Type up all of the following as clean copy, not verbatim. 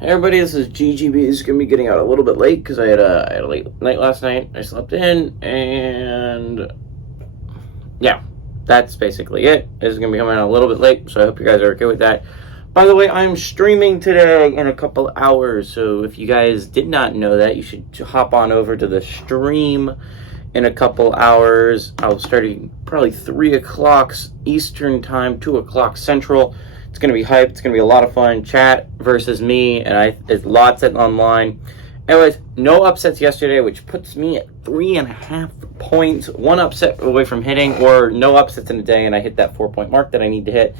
Hey everybody, this is GGB. This is going to be getting out a little bit late because I had a late night last night. I slept in, and yeah, that's basically it. This is going to be coming out a little bit late, so I hope you guys are okay with that. By the way, I'm streaming today in a couple hours, so if you guys did not know that, you should hop on over to the stream in a couple hours. I'll start probably 3 o'clock Eastern Time, 2 o'clock Central. It's going to be hyped. It's going to be a lot of fun. Chat versus me, and there's lots of online. Anyways, no upsets yesterday, which puts me at 3.5 points. One upset away from hitting, or no upsets in a day, and I hit that 4-point mark that I need to hit.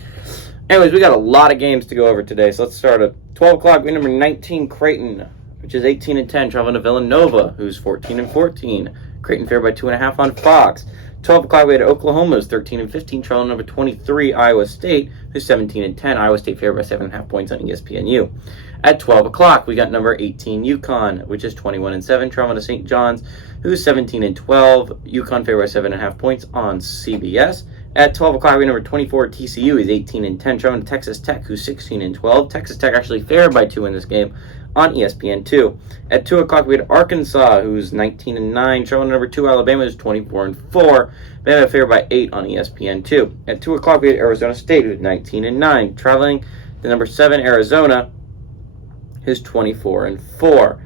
Anyways, we got a lot of games to go over today, so let's start at 12 o'clock. We number 19, Creighton, which is 18-10, traveling to Villanova, who's 14-14. Creighton favored by 2.5 on Fox. 12 o'clock, we had Oklahoma, who's 13-15, traveling number 23, Iowa State, who's 17-10. Iowa State favored by 7.5 points on ESPNU. At 12 o'clock, we got number 18, UConn, which is 21-7, traveling to St. John's, who's 17-12. UConn favored by 7.5 points on CBS. At 12 o'clock, we number 24, TCU, is 18-10, traveling to Texas Tech, who's 16-12. Texas Tech actually favored by 2 in this game on ESPN2. At 2 o'clock, we had Arkansas, who's 19-9, traveling to number 2, Alabama, who's 24-4. They had a favored by 8 on ESPN2. At 2 o'clock, we had Arizona State, who's 19-9, traveling to number 7, Arizona, who's 24-4.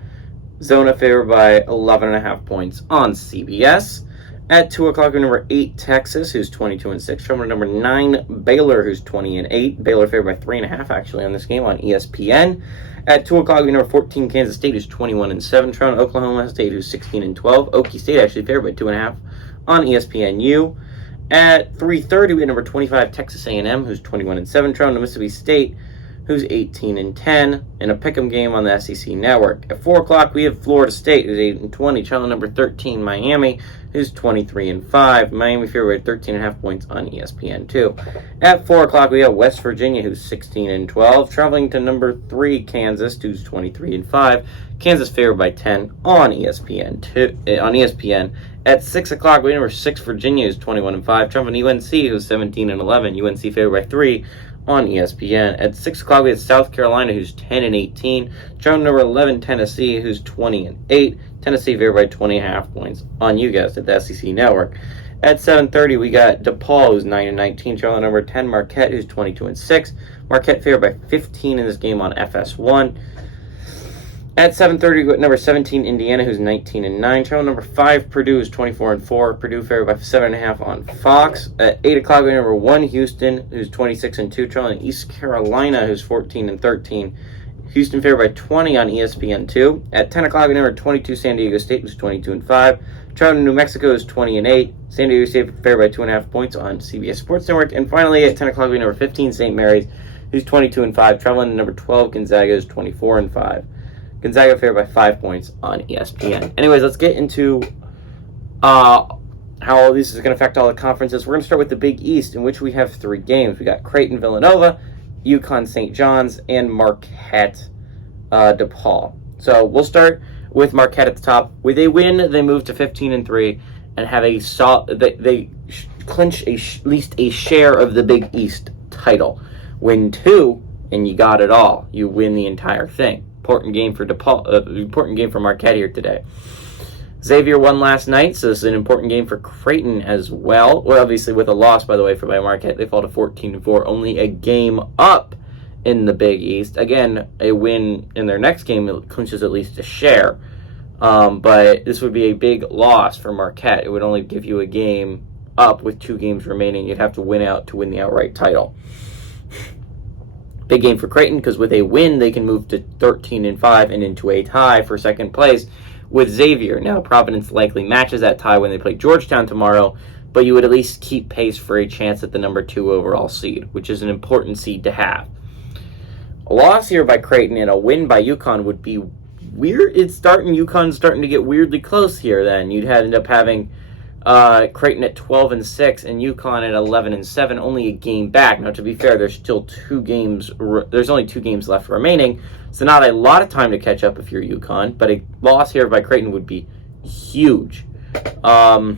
Zona favored by 11.5 points on CBS. At 2 o'clock, number 8, Texas, who's 22-6. Traveling to number 9, Baylor, who's 20-8. Baylor favored by 3.5, actually, on this game on ESPN. At 2 o'clock, number 14, Kansas State, who's 21-7. Traveling to Oklahoma State, who's 16-12. Okie State actually favored by 2.5 on ESPNU. At 3:30, we had number 25, Texas A&M, who's 21-7. Traveling to Mississippi State, who's 18-10, in a pick'em game on the SEC Network. At 4 o'clock, we have Florida State, who's 8-20, traveling number 13, Miami, who's 23-5. Miami favored by 13.5 points on ESPN2. At 4 o'clock, we have West Virginia, who's 16-12, traveling to number 3, Kansas, who's 23-5. Kansas favored by 10 on ESPN. At 6 o'clock, we have number 6, Virginia, who's 21-5, traveling to UNC, who's 17-11. UNC favored by 3 on ESPN. At 6 o'clock, we have South Carolina, who's 10-18. Traveling number 11, Tennessee, who's 20-8. Tennessee favored by 20.5 points on you guys at the SEC Network. At 7:30, we got DePaul, who's 9-19. Traveling number 10, Marquette, who's 22-6. Marquette favored by 15 in this game on FS1. At 7:30, we got number 17, Indiana, who's 19-9. Traveling number 5, Purdue, who's 24-4. Purdue favored by 7.5 on Fox. At 8 o'clock, we got number 1, Houston, who's 26-2. Traveling East Carolina, who's 14-13. Houston favored by 20 on ESPN2. At 10 o'clock, we got number 22, San Diego State, who's 22-5. Traveling to New Mexico, who's 20-8. San Diego State favored by 2.5 points on CBS Sports Network. And finally, at 10 o'clock, we got number 15, St. Mary's, who's 22-5. Traveling to number 12, Gonzaga, who's 24-5. Gonzaga favored by 5 points on ESPN. Anyways, let's get into how all this is going to affect all the conferences. We're going to start with the Big East, in which we have 3 games. We got Creighton, Villanova, UConn, St. John's, and Marquette, DePaul. So we'll start with Marquette at the top. With a win, they move to 15-3 and have they clinch at least a share of the Big East title. Win 2, and you got it all. You win the entire thing. Important game for DePaul. Important game for Marquette here today. Xavier won last night, so this is an important game for Creighton as well. Well, obviously with a loss, by the way, by Marquette, they fall to 14-4, only a game up in the Big East. Again, a win in their next game clinches at least a share, but this would be a big loss for Marquette. It would only give you a game up with 2 games remaining. You'd have to win out to win the outright title. Big game for Creighton, because with a win, they can move to 13-5 and into a tie for second place with Xavier. Now, Providence likely matches that tie when they play Georgetown tomorrow, but you would at least keep pace for a chance at the number 2 overall seed, which is an important seed to have. A loss here by Creighton and a win by UConn would be weird. UConn's starting to get weirdly close here then. You'd end up having Creighton at 12-6 and UConn at 11-7, only a game back. Now, to be fair, there's still 2 games. There's only 2 games left remaining, so not a lot of time to catch up if you're UConn. But a loss here by Creighton would be huge. A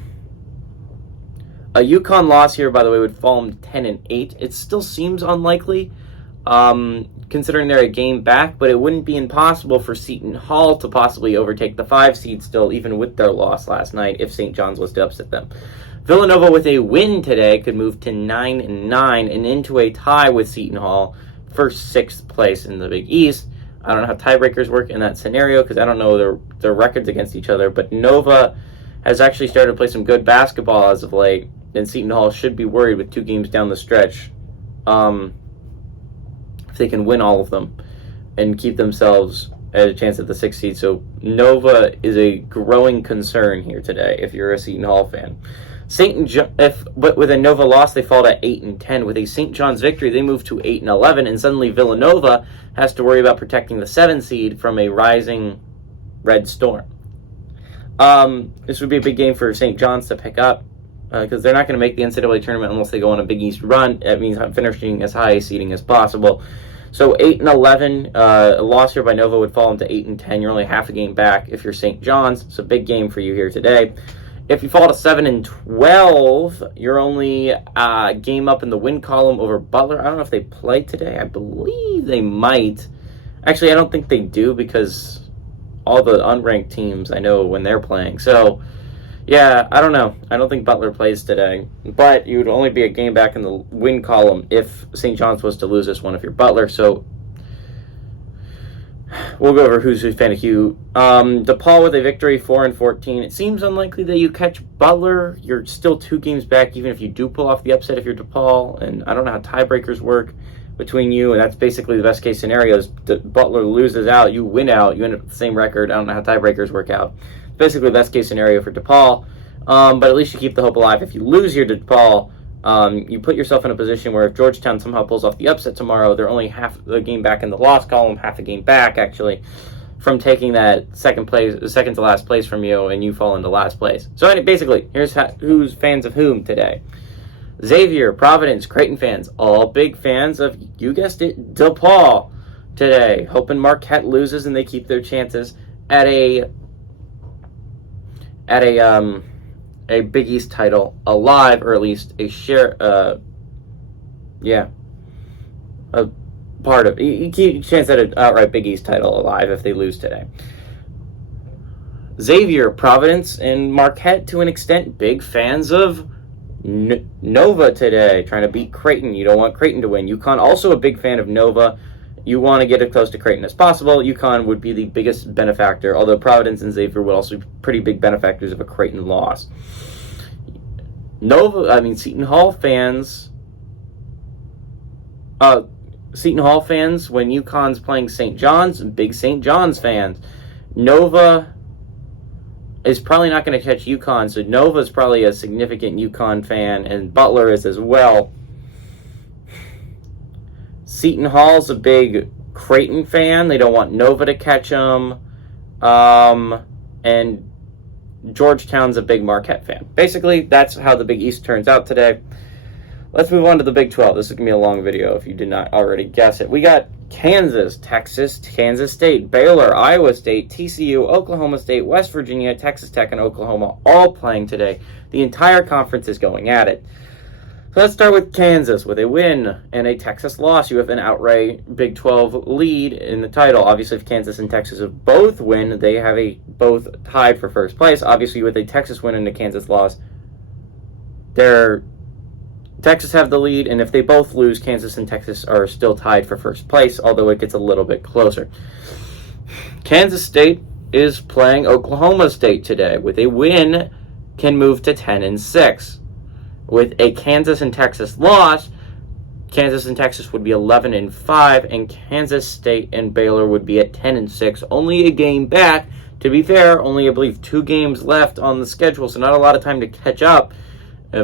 UConn loss here, by the way, would fall them to 10-8. It still seems unlikely, considering they're a game back, but it wouldn't be impossible for Seton Hall to possibly overtake the 5 seed still, even with their loss last night, if St. John's was to upset them. Villanova with a win today could move to 9-9 and into a tie with Seton Hall for 6th place in the Big East. I don't know how tiebreakers work in that scenario because I don't know their records against each other, but Nova has actually started to play some good basketball as of late, and Seton Hall should be worried with 2 games down the stretch if they can win all of them and keep themselves at a chance at the 6th seed. So Nova is a growing concern here today if you're a Seton Hall fan. But with a Nova loss, they fall to 8-10. With a St. John's victory, they move to 8-11, and suddenly Villanova has to worry about protecting the 7th seed from a rising Red Storm. This would be a big game for St. John's to pick up because they're not going to make the NCAA tournament unless they go on a Big East run. That means finishing as high a seeding as possible. So 8-11, a loss here by Nova would fall into 8-10. You're only half a game back if you're St. John's. It's a big game for you here today. If you fall to 7-12, you're only a game up in the win column over Butler. I don't know if they play today. I believe they might. Actually, I don't think they do because all the unranked teams I know when they're playing. So, yeah, I don't know. I don't think Butler plays today. But you would only be a game back in the win column if St. John's was to lose this one if you're Butler. So, we'll go over who's fan of who. DePaul with a victory, 4-14. It seems unlikely that you catch Butler. You're still 2 games back, even if you do pull off the upset if you're DePaul. And I don't know how tiebreakers work between you, and that's basically the best case scenario is Butler loses out, you win out, you end up with the same record. I don't know how tiebreakers work out. It's basically the best case scenario for DePaul, but at least you keep the hope alive. If you lose here to DePaul, you put yourself in a position where if Georgetown somehow pulls off the upset tomorrow, they're only half a game back in the loss column, half a game back actually, from taking that second to last place from you, and you fall into last place. So basically, here's who's fans of whom today. Xavier, Providence, Creighton fans, all big fans of, you guessed it, DePaul today. Hoping Marquette loses and they keep their chances at a Big East title alive, or at least a part of. You keep a chance at an outright Big East title alive if they lose today. Xavier, Providence, and Marquette to an extent, big fans of Nova today, trying to beat Creighton. You don't want Creighton to win. UConn, also a big fan of Nova. You want to get as close to Creighton as possible. UConn would be the biggest benefactor, although Providence and Xavier would also be pretty big benefactors of a Creighton loss. Seton Hall fans, when UConn's playing St. John's, big St. John's fans. Nova is probably not going to catch UConn, so Nova's probably a significant UConn fan, and Butler is as well. Seton Hall's a big Creighton fan. They don't want Nova to catch them. And Georgetown's a big Marquette fan. Basically, that's how the Big East turns out today. Let's move on to the Big 12. This is going to be a long video if you did not already guess it. We got Kansas, Texas, Kansas State, Baylor, Iowa State, TCU, Oklahoma State, West Virginia, Texas Tech, and Oklahoma all playing today. The entire conference is going at it. So let's start with Kansas. With a win and a Texas loss, you have an outright Big 12 lead in the title. Obviously, if Kansas and Texas both win, they have both tied for first place. Obviously, with a Texas win and a Kansas loss, Texas have the lead, and if they both lose, Kansas and Texas are still tied for first place, although it gets a little bit closer. Kansas State is playing Oklahoma State today. With a win, can move to 10-6. With a Kansas and Texas loss, Kansas and Texas would be 11-5, and Kansas State and Baylor would be at 10-6. Only a game back. To be fair, only, I believe, 2 games left on the schedule, so not a lot of time to catch up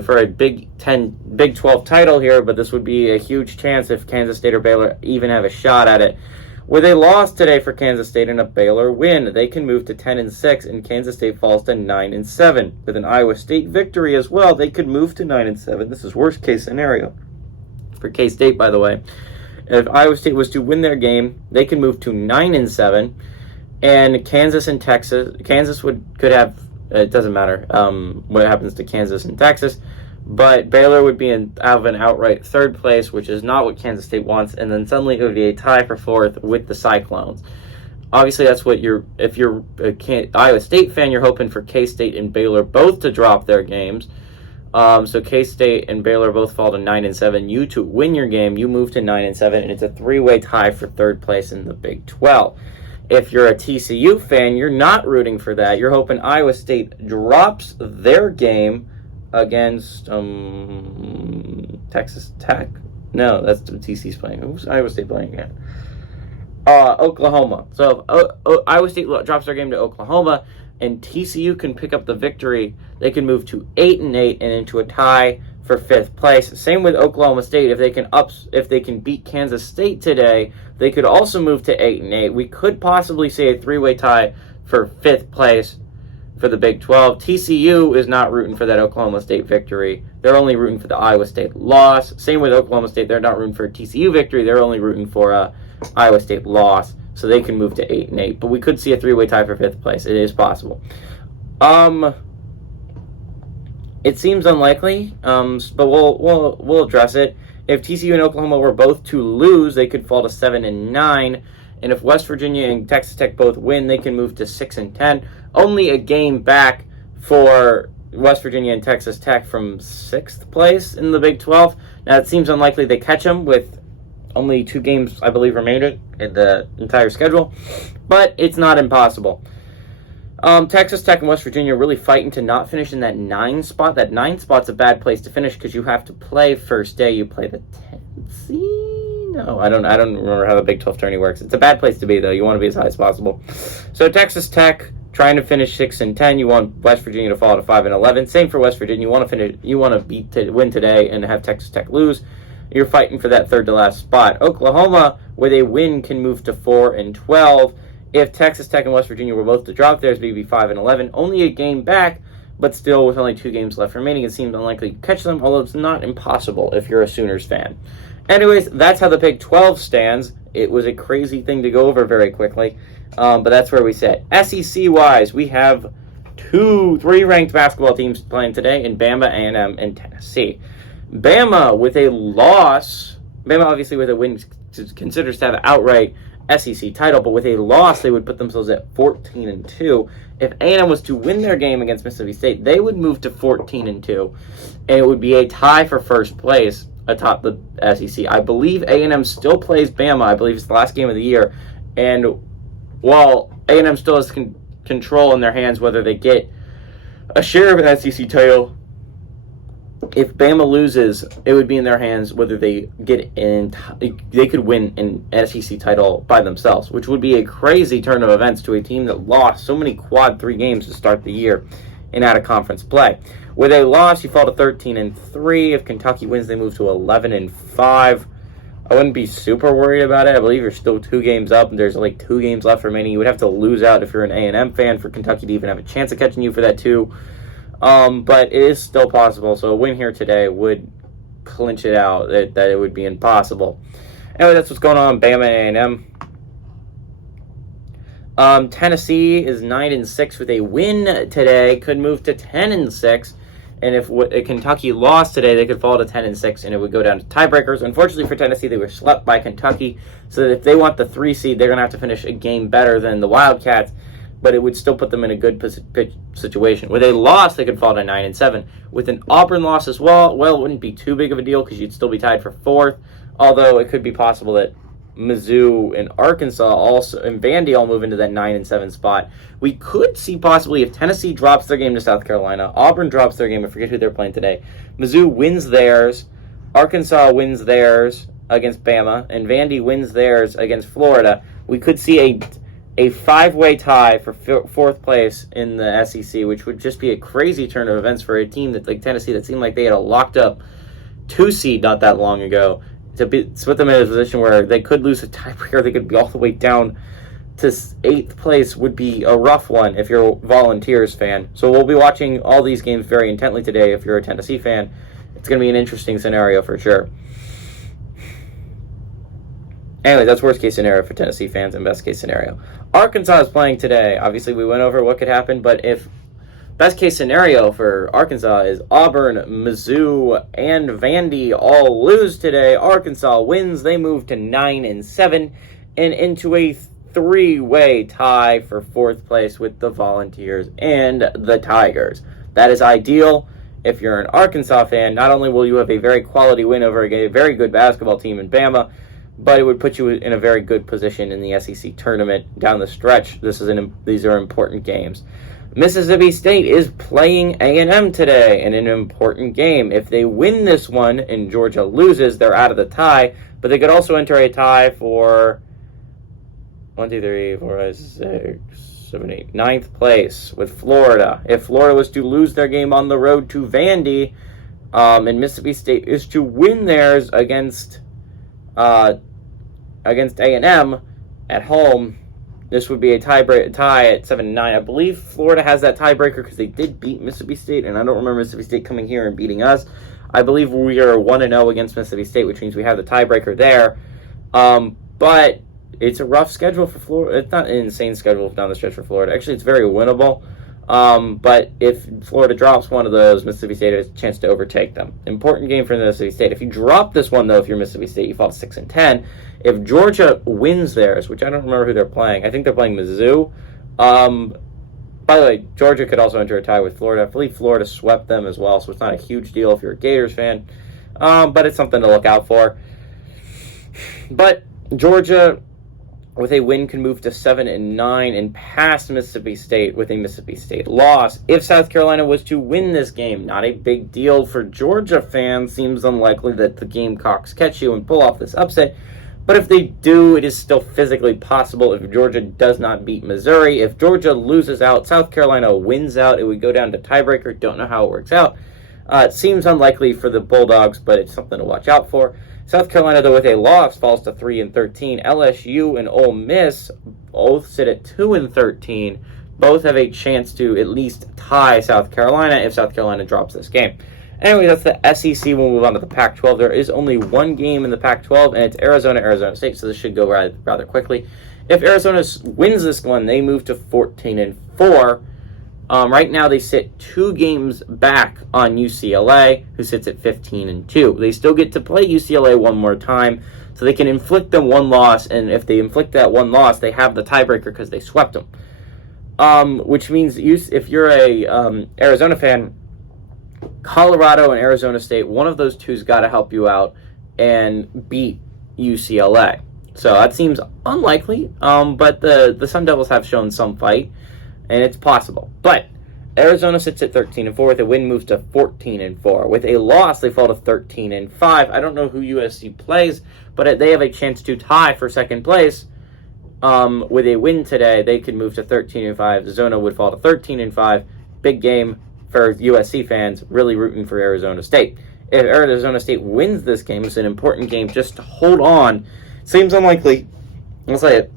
for a Big 12 title here, but this would be a huge chance if Kansas State or Baylor even have a shot at it. With a loss today for Kansas State and a Baylor win, they can move to 10-6, and Kansas State falls to 9-7. With an Iowa State victory as well, they could move to 9-7. This is worst case scenario for K-State, by the way. If Iowa State was to win their game, they can move to 9-7, and Kansas could have. It doesn't matter what happens to Kansas and Texas, but Baylor would be out of an outright third place, which is not what Kansas State wants, and then suddenly it would be a tie for fourth with the Cyclones. Obviously, that's what if you're a Iowa State fan, you're hoping for K-State and Baylor both to drop their games. So K-State and Baylor both fall to 9-7. You to win your game, you move to 9-7, and it's a three-way tie for third place in the Big 12. If you're a TCU fan, you're not rooting for that. You're hoping Iowa State drops their game against Texas Tech. No, that's what TCU's playing. Who's Iowa State playing again? Oklahoma. So if Iowa State drops their game to Oklahoma, and TCU can pick up the victory, they can move to 8-8 and into a tie for fifth place. Same with Oklahoma State. If they can beat Kansas State today, they could also move to 8-8. We could possibly see a three-way tie for fifth place for the Big 12. TCU is not rooting for that Oklahoma State victory. They're only rooting for the Iowa State loss. Same with Oklahoma State. They're not rooting for a TCU victory. They're only rooting for a Iowa State loss, so they can move to 8-8. But we could see a three-way tie for fifth place. It is possible. It seems unlikely, but we'll address it. If TCU and Oklahoma were both to lose, they could fall to 7-9. And if West Virginia and Texas Tech both win, they can move to 6-10. Only a game back for West Virginia and Texas Tech from sixth place in the Big 12. Now, it seems unlikely they catch them with only 2 games, I believe, remaining in the entire schedule, but it's not impossible. Texas Tech and West Virginia are really fighting to not finish in that 9 spot. That 9 spot's a bad place to finish because you have to play first day. You play the 10th seed? No, I don't remember how the Big 12 tourney works. It's a bad place to be, though. You want to be as high as possible. So Texas Tech trying to finish 6-10. You want West Virginia to fall to 5-11. Same for West Virginia. You want to win today and have Texas Tech lose. You're fighting for that third to last spot. Oklahoma, with a win, can move to 4-12. If Texas Tech and West Virginia were both to drop theirs, they'd be 5-11. Only a game back, but still with only 2 games left remaining, it seems unlikely to catch them, although it's not impossible if you're a Sooners fan. Anyways, that's how the Big 12 stands. It was a crazy thing to go over very quickly, but that's where we sit. SEC-wise, we have 3 ranked basketball teams playing today in Bama, A&M, and Tennessee. Bama with a loss, Bama obviously with a win considers to have an outright SEC title, but with a loss they would put themselves at 14-2. If A&M was to win their game against Mississippi State, they would move to 14-2, and it would be a tie for first place atop the SEC. I believe A&M still plays Bama. I believe it's the last game of the year, and while A&M still has control in their hands whether they get a share of an SEC title, if Bama loses, it would be in their hands whether they get in. They could win an SEC title by themselves, which would be a crazy turn of events to a team that lost so many quad 3 games to start the year in out-of-conference play. With a loss, you fall to 13-3. If Kentucky wins, they move to 11-5. I wouldn't be super worried about it. I believe you're still 2 games up, and there's like 2 games left remaining. You would have to lose out if you're an A&M fan for Kentucky to even have a chance of catching you for that too. But it is still possible, so a win here today would clinch it out, that it would be impossible. Anyway, that's what's going on in Bama and A&M. Tennessee is 9-6 with a win today, could move to 10-6, and if Kentucky lost today, they could fall to 10-6, and it would go down to tiebreakers. Unfortunately for Tennessee, they were swept by Kentucky, so that if they want the 3 seed, they're going to have to finish a game better than the Wildcats, but it would still put them in a good situation. With a loss, they could fall to 9-7. With an Auburn loss as well, it wouldn't be too big of a deal because you'd still be tied for 4th, although it could be possible that Mizzou and Arkansas also and Vandy all move into that 9-7 spot. We could see possibly if Tennessee drops their game to South Carolina, Auburn drops their game, I forget who they're playing today, Mizzou wins theirs, Arkansas wins theirs against Bama, and Vandy wins theirs against Florida. We could see a 5-way tie for 4th place in the SEC, which would just be a crazy turn of events for a team that like Tennessee that seemed like they had a locked up 2 seed not that long ago to put them in a position where they could lose a tiebreaker. They could be all the way down to 8th place would be a rough one if you're a Volunteers fan. So we'll be watching all these games very intently today. If you're a Tennessee fan, it's going to be an interesting scenario for sure. Anyway, that's worst case scenario for Tennessee fans and best case scenario. Arkansas is playing today. Obviously, we went over what could happen, but if Best case scenario for Arkansas is Auburn, Mizzou, and Vandy all lose today. Arkansas wins. They move to 9-7 and into a three-way tie for fourth place with the Volunteers and the Tigers. That is ideal. If you're an Arkansas fan, not only will you have a very quality win over a very good basketball team in Bama, but it would put you in a very good position in the SEC tournament down the stretch. These are important games. Mississippi State is playing A&M today in an important game. If they win this one and Georgia loses, they're out of the tie, but they could also enter a tie for 9th place with Florida. If Florida was to lose their game on the road to Vandy, and Mississippi State is to win theirs against A&M at home, this would be a tie at 7-9. I believe Florida has that tiebreaker because they did beat Mississippi State, and I don't remember Mississippi State coming here and beating us. I believe we are 1-0 against Mississippi State, which means we have the tiebreaker there. But it's a rough schedule for Florida. It's not an insane schedule down the stretch for Florida. Actually, it's very winnable. But if Florida drops one of those, Mississippi State has a chance to overtake them. Important game for Mississippi State. If you drop this one, though, if you're Mississippi State, you fall to 6-10. If Georgia wins theirs, which I don't remember who they're playing, I think they're playing Mizzou. By the way, Georgia could also enter a tie with Florida. I believe Florida swept them as well, so it's not a huge deal if you're a Gators fan. But it's something to look out for. But Georgia, with a win, can move to 7-9 and pass Mississippi State with a Mississippi State loss. If South Carolina was to win this game, not a big deal for Georgia fans. Seems unlikely that the Gamecocks catch you and pull off this upset. But if they do, it is still physically possible if Georgia does not beat Missouri. If Georgia loses out, South Carolina wins out, it would go down to tiebreaker. Don't know how it works out. It seems unlikely for the Bulldogs, but it's something to watch out for. South Carolina, though, with a loss, falls to 3-13. LSU and Ole Miss both sit at 2-13. Both have a chance to at least tie South Carolina if South Carolina drops this game. Anyway, that's the SEC. We'll move on to the Pac-12. There is only one game in the Pac-12, and it's Arizona State, so this should go rather quickly. If Arizona wins this one, they move to 14-4. Right now, they sit 2 games back on UCLA, who sits at 15-2. They still get to play UCLA one more time, so they can inflict them one loss, and if they inflict that one loss, they have the tiebreaker because they swept them. Which means if you're a Arizona fan, Colorado and Arizona State, one of those two's got to help you out and beat UCLA. So that seems unlikely, but the Sun Devils have shown some fight, and it's possible. But Arizona sits at 13-4. With a win, moves to 14-4. With a loss, they fall to 13-5. I don't know who USC plays, but they have a chance to tie for second place. With a win today, they could move to 13-5. Zona would fall to 13-5. Big game for USC fans, really rooting for Arizona State. If Arizona State wins this game, it's an important game just to hold on. Seems unlikely. I'll say it.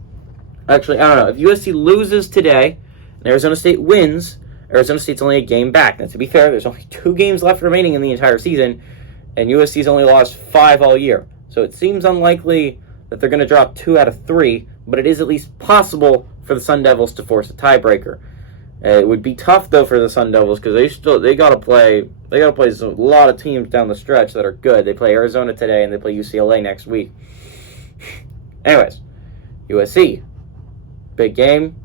Actually, I don't know. If USC loses today and Arizona State wins, Arizona State's only a game back. Now, to be fair, there's only 2 games left remaining in the entire season, and USC's only lost 5 all year. So it seems unlikely that they're going to drop 2 out of 3, but it is at least possible for the Sun Devils to force a tiebreaker. It would be tough though for the Sun Devils because they got to play a lot of teams down the stretch that are good. They play Arizona today and they play UCLA next week. Anyways, USC, big game.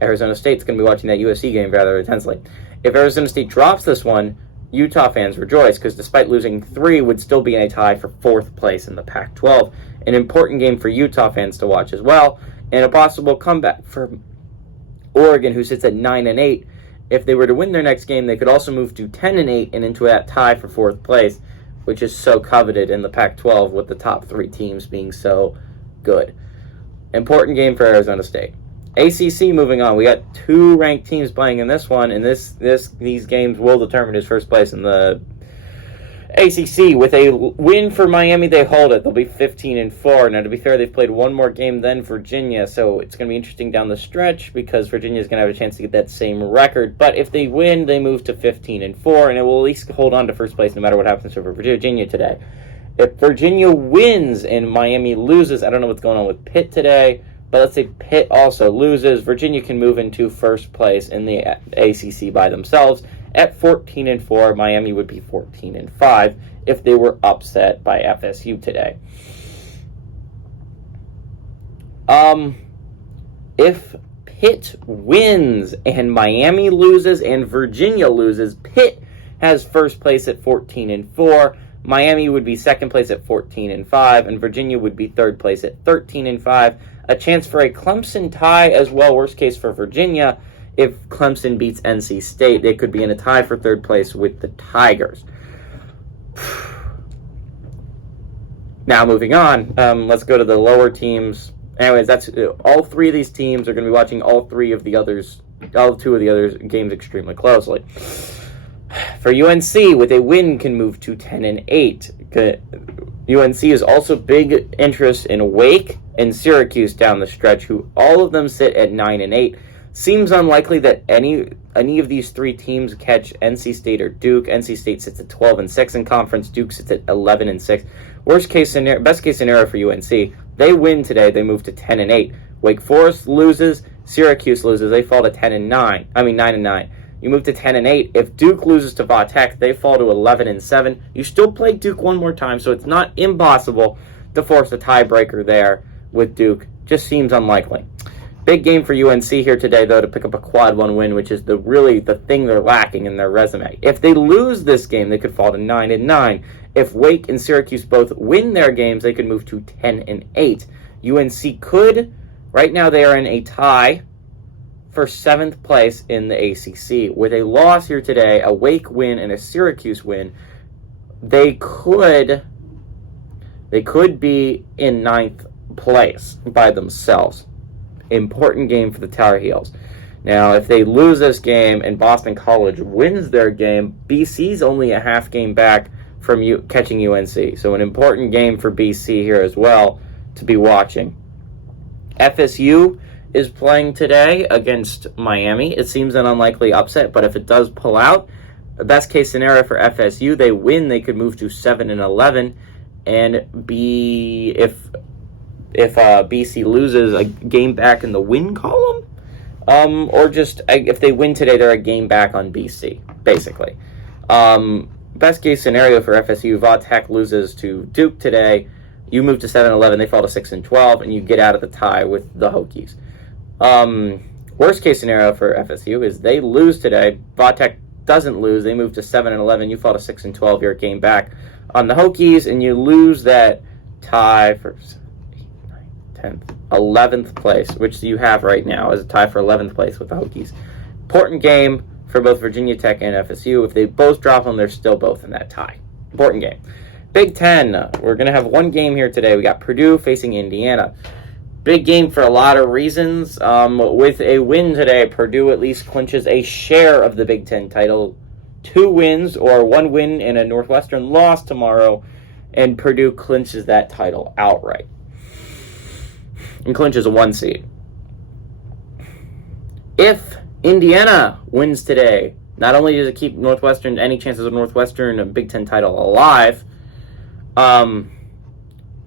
Arizona State's going to be watching that USC game rather intensely. If Arizona State drops this one, Utah fans rejoice because despite losing 3, would still be in a tie for 4th place in the Pac-12. An important game for Utah fans to watch as well, and a possible comeback for Oregon, who sits at 9-8. If they were to win their next game, they could also move to 10-8 and into that tie for 4th place, which is so coveted in the Pac-12 with the top 3 teams being so good. Important game for Arizona State. ACC, moving on. We got 2 ranked teams playing in this one, and these games will determine who's first place in the ACC. With a win for Miami, they hold it. They'll be 15-4. Now, to be fair, they've played one more game than Virginia, so it's going to be interesting down the stretch because Virginia's going to have a chance to get that same record. But if they win, they move to 15-4, and it will at least hold on to first place no matter what happens for Virginia today. If Virginia wins and Miami loses, I don't know what's going on with Pitt today, But let's say Pitt also loses. Virginia can move into first place in the ACC by themselves at 14-4. Miami would be 14-5 if they were upset by FSU today. If Pitt wins and Miami loses and Virginia loses, Pitt has first place at 14-4. Miami would be second place at 14-5, and Virginia would be third place at 13-5. A chance for a Clemson tie as well, worst case for Virginia. If Clemson beats NC State, they could be in a tie for third place with the Tigers. Now, moving on, let's go to the lower teams. Anyways, that's all three of these teams are going to be watching all two of the other games extremely closely. For UNC, with a win, can move to 10-8. UNC is also big interest in Wake and Syracuse down the stretch, who all of them sit at 9-8. Seems unlikely that any of these three teams catch NC State or Duke. NC State sits at 12-6 in conference. Duke sits at 11-6. Best case scenario for UNC, they win today. They move to 10-8. Wake Forest loses. Syracuse loses. They fall to 9-9. You move to 10-8. If Duke loses to Va Tech, they fall to 11-7. You still play Duke one more time, so it's not impossible to force a tiebreaker there with Duke. Just seems unlikely. Big game for UNC here today, though, to pick up a quad 1 win, which is the thing they're lacking in their resume. If they lose this game, they could fall to 9-9. If Wake and Syracuse both win their games, they could move to 10-8. UNC could, right now they are in a tie for 7th place in the ACC. With a loss here today, a Wake win and a Syracuse win, they could be in 9th place by themselves. Important game for the Tar Heels. Now, if they lose this game and Boston College wins their game, BC's only a half game back from catching UNC. So an important game for BC here as well to be watching. FSU is playing today against Miami. It seems an unlikely upset, but if it does pull out, the best case scenario for FSU, they win, they could move to 7-11, and if BC loses, a game back in the win column, or just if they win today, they're a game back on BC, basically. Best case scenario for FSU, Va Tech loses to Duke today, you move to 7-11, they fall to 6-12, and you get out of the tie with the Hokies. Worst case scenario for FSU is they lose today, Va Tech doesn't lose, they move to 7-11, you fall to 6-12, you're a game back on the Hokies, and you lose that tie for 11th place, which you have right now as a tie for 11th place with the Hokies. Important game for both Virginia Tech and FSU. If they both drop them, they're still both in that tie. Important game. Big Ten, we're going to have one game here today. We got Purdue facing Indiana. Big game for a lot of reasons. With a win today, Purdue at least clinches a share of the Big Ten title. 2 wins or 1 win and a Northwestern loss tomorrow, and Purdue clinches that title outright and clinches a 1 seed. If Indiana wins today, not only does it keep Northwestern, any chances of Northwestern a Big Ten title alive,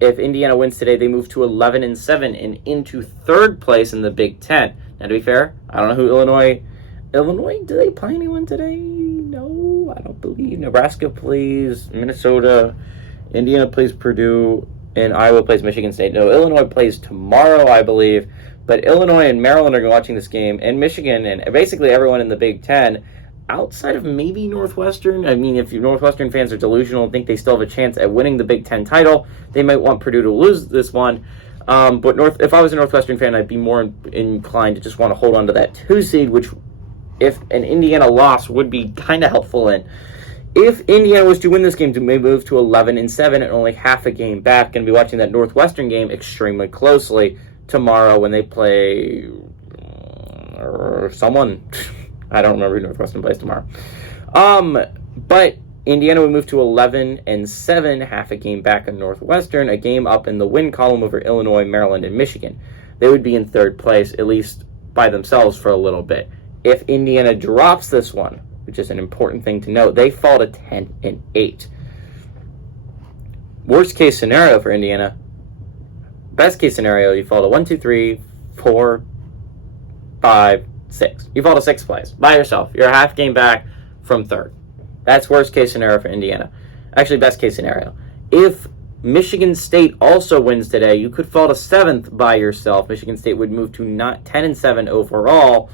if Indiana wins today, they move to 11-7 and into 3rd place in the Big Ten. Now, to be fair, I don't know who Illinois, do they play anyone today? No, I don't believe. Nebraska plays Minnesota, Indiana plays Purdue, and Iowa plays Michigan State. No, Illinois plays tomorrow, I believe. But Illinois and Maryland are watching this game, and Michigan, and basically everyone in the Big Ten, outside of maybe Northwestern. I mean, if Northwestern fans are delusional and think they still have a chance at winning the Big Ten title, they might want Purdue to lose this one. But if I was a Northwestern fan, I'd be more inclined to just want to hold on to that 2 seed, which, if an Indiana loss, would be kind of helpful in. If Indiana was to win this game, to move to 11-7 and only half a game back, and be watching that Northwestern game extremely closely tomorrow when they play someone. I don't remember who Northwestern plays tomorrow. But Indiana would move to 11-7, half a game back on Northwestern, a game up in the win column over Illinois, Maryland, and Michigan. They would be in 3rd place, at least by themselves for a little bit. If Indiana drops this one, which is an important thing to note, they fall to 10-8. Worst case scenario for Indiana, best case scenario, you fall to 1, 2, 3, 4, 5, 6. You fall to 6th place by yourself. You're a half game back from 3rd. That's worst case scenario for Indiana. Actually, best case scenario. If Michigan State also wins today, you could fall to 7th by yourself. Michigan State would move to 10-7 overall.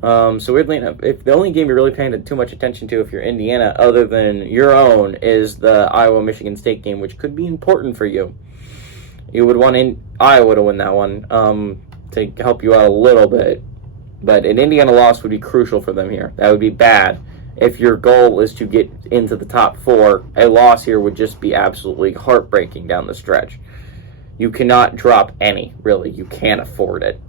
So weirdly enough, if the only game you're really paying too much attention to if you're Indiana, other than your own, is the Iowa-Michigan State game, which could be important for you. You would want Iowa to win that one to help you out a little bit. But an Indiana loss would be crucial for them here. That would be bad. If your goal is to get into the top 4, a loss here would just be absolutely heartbreaking down the stretch. You cannot drop any, really. You can't afford it.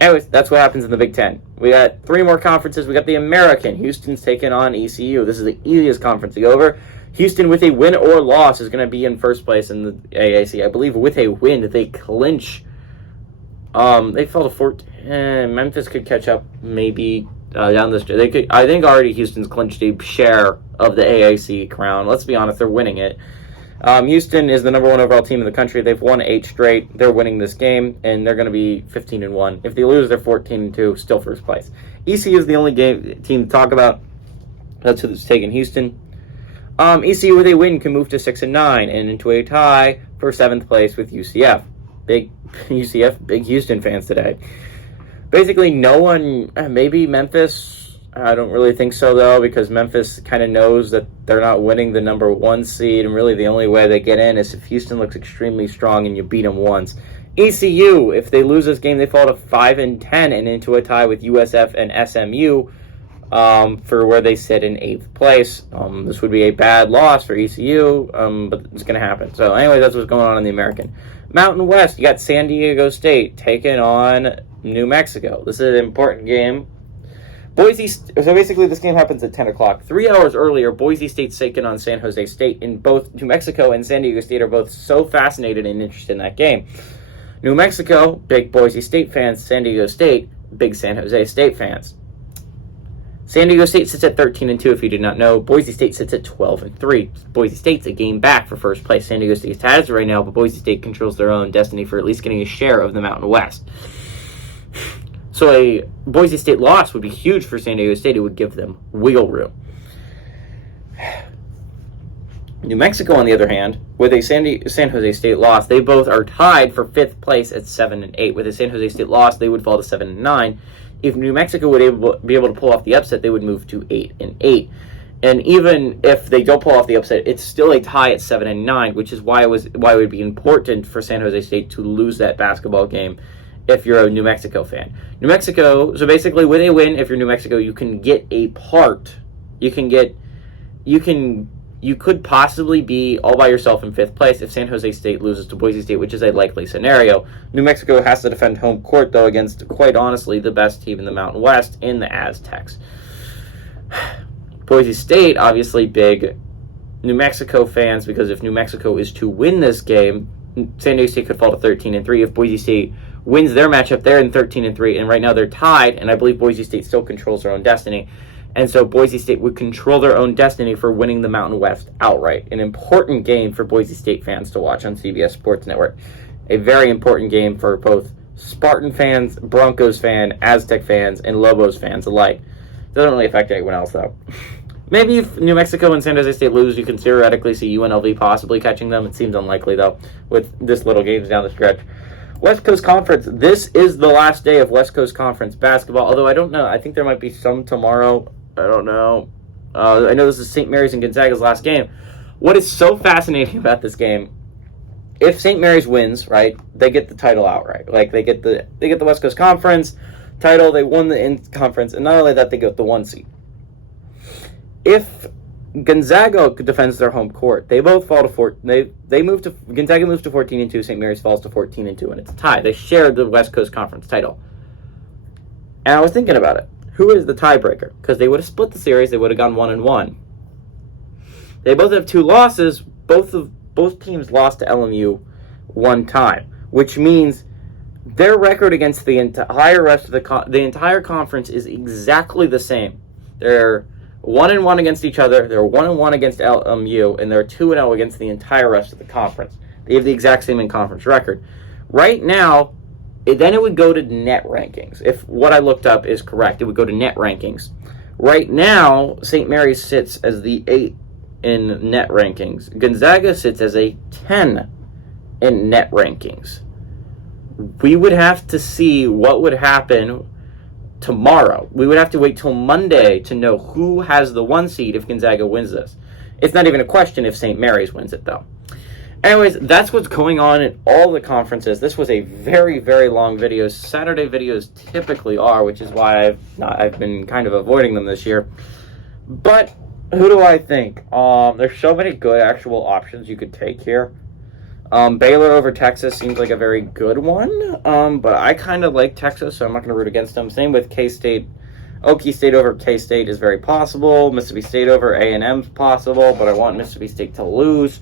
Anyways, that's what happens in the Big Ten. We got 3 more conferences. We got the American. Houston's taking on ECU. This is the easiest conference to go over. Houston, with a win or loss, is going to be in first place in the AAC. I believe with a win, they clinch. They fell to 14. Memphis could catch up maybe down the stretch. They could. I think already Houston's clinched a share of the AAC crown. Let's be honest, they're winning it. Houston is the number 1 overall team in the country. They've won 8 straight. They're winning this game, and they're going to be 15-1. If they lose, they're 14-2, still first place. ECU is the only team to talk about. That's who's taking Houston. ECU, with a win, can move to 6-9 and into a tie for 7th place with UCF. Big UCF, big Houston fans today. Basically, no one, maybe Memphis. I don't really think so, though, because Memphis kind of knows that they're not winning the number 1 seed, and really the only way they get in is if Houston looks extremely strong and you beat them once. ECU, if they lose this game, they fall to 5-10 and into a tie with USF and SMU for where they sit in 8th place. This would be a bad loss for ECU, but it's going to happen. So anyway, that's what's going on in the American. Mountain West, you got San Diego State taking on New Mexico. This is an important game. So basically this game happens at 10 o'clock. 3 hours earlier, Boise State's taking on San Jose State, and both New Mexico and San Diego State are both so fascinated and interested in that game. New Mexico, big Boise State fans. San Diego State, big San Jose State fans. San Diego State sits at 13-2, if you did not know. Boise State sits at 12-3. Boise State's a game back for first place. San Diego State has it right now, but Boise State controls their own destiny for at least getting a share of the Mountain West. So a Boise State loss would be huge for San Diego State. It would give them wiggle room. New Mexico, on the other hand, with a San Jose State loss, they both are tied for 5th place at 7-8. With a San Jose State loss, they would fall to 7-9. If New Mexico would be able to pull off the upset, they would move to 8-8. And even if they don't pull off the upset, it's still a tie at 7-9, which is why it would be important for San Jose State to lose that basketball game if you're a New Mexico fan. New Mexico, so basically with a win, if you're New Mexico, you can get a part. You could possibly be all by yourself in 5th place if San Jose State loses to Boise State, which is a likely scenario. New Mexico has to defend home court, though, against, quite honestly, the best team in the Mountain West in the Aztecs. Boise State, obviously big New Mexico fans, because if New Mexico is to win this game, San Diego State could fall to 13-3. If Boise State wins their matchup, they're in 13-3, and right now they're tied, and I believe Boise State still controls their own destiny. And so Boise State would control their own destiny for winning the Mountain West outright. An important game for Boise State fans to watch on CBS Sports Network. A very important game for both Spartan fans, Broncos fans, Aztec fans, and Lobos fans alike. Doesn't really affect anyone else, though. Maybe if New Mexico and San Jose State lose, you can theoretically see UNLV possibly catching them. It seems unlikely, though, with this little games down the stretch. West Coast Conference. This is the last day of West Coast Conference basketball, although I don't know. I think there might be some tomorrow. I don't know. I know this is St. Mary's and Gonzaga's last game. What is so fascinating about this game, if St. Mary's wins, right, they get the title outright. Like, they get the West Coast Conference title, they won the in-conference, and not only that, they get the 1 seed. If Gonzaga defends their home court, they both fall to 4. Gonzaga moves to 14-2. St. Mary's falls to 14-2, and it's a tie. They share the West Coast Conference title. And I was thinking about it. Who is the tiebreaker? Because they would have split the series. They would have gone 1-1. They both have 2 losses. Both teams lost to LMU 1 time, which means their record against the entire rest of the entire conference is exactly the same. They're 1-1 against each other. They're 1-1 against LMU, and they're 2-0 against the entire rest of the conference. They have the exact same in-conference record. Right now, Then it would go to net rankings. If what I looked up is correct, it would go to net rankings. Right now, St. Mary's sits as the 8 in net rankings. Gonzaga sits as a 10 in net rankings. We would have to see what would happen tomorrow. We would have to wait till Monday to know who has the 1 seed if Gonzaga wins this. It's not even a question if St. Mary's wins it, though. Anyways, that's what's going on in all the conferences. This was a very, very long video. Saturday videos typically are, which is why I've been kind of avoiding them this year. But who do I think? There's so many good actual options you could take here. Baylor over Texas seems like a very good one, but I kind of like Texas, so I'm not going to root against them. Same with K-State. Okie State over K-State is very possible. Mississippi State over A&M is possible, but I want Mississippi State to lose.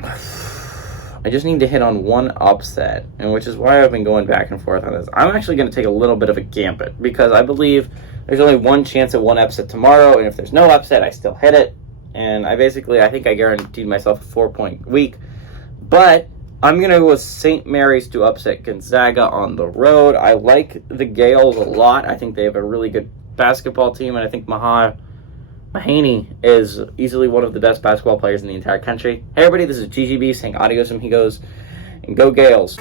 I just need to hit on one upset, and which is why I've been going back and forth on this. I'm actually going to take a little bit of a gambit, because I believe there's only one chance at one upset tomorrow, and if there's no upset, I still hit it. And I think I guaranteed myself a 4-point week. But I'm going to go with St. Mary's to upset Gonzaga on the road. I like the Gales a lot. I think they have a really good basketball team, and I think Mahaney is easily one of the best basketball players in the entire country. Hey everybody, this is GGB saying adios amigos, and go Gales.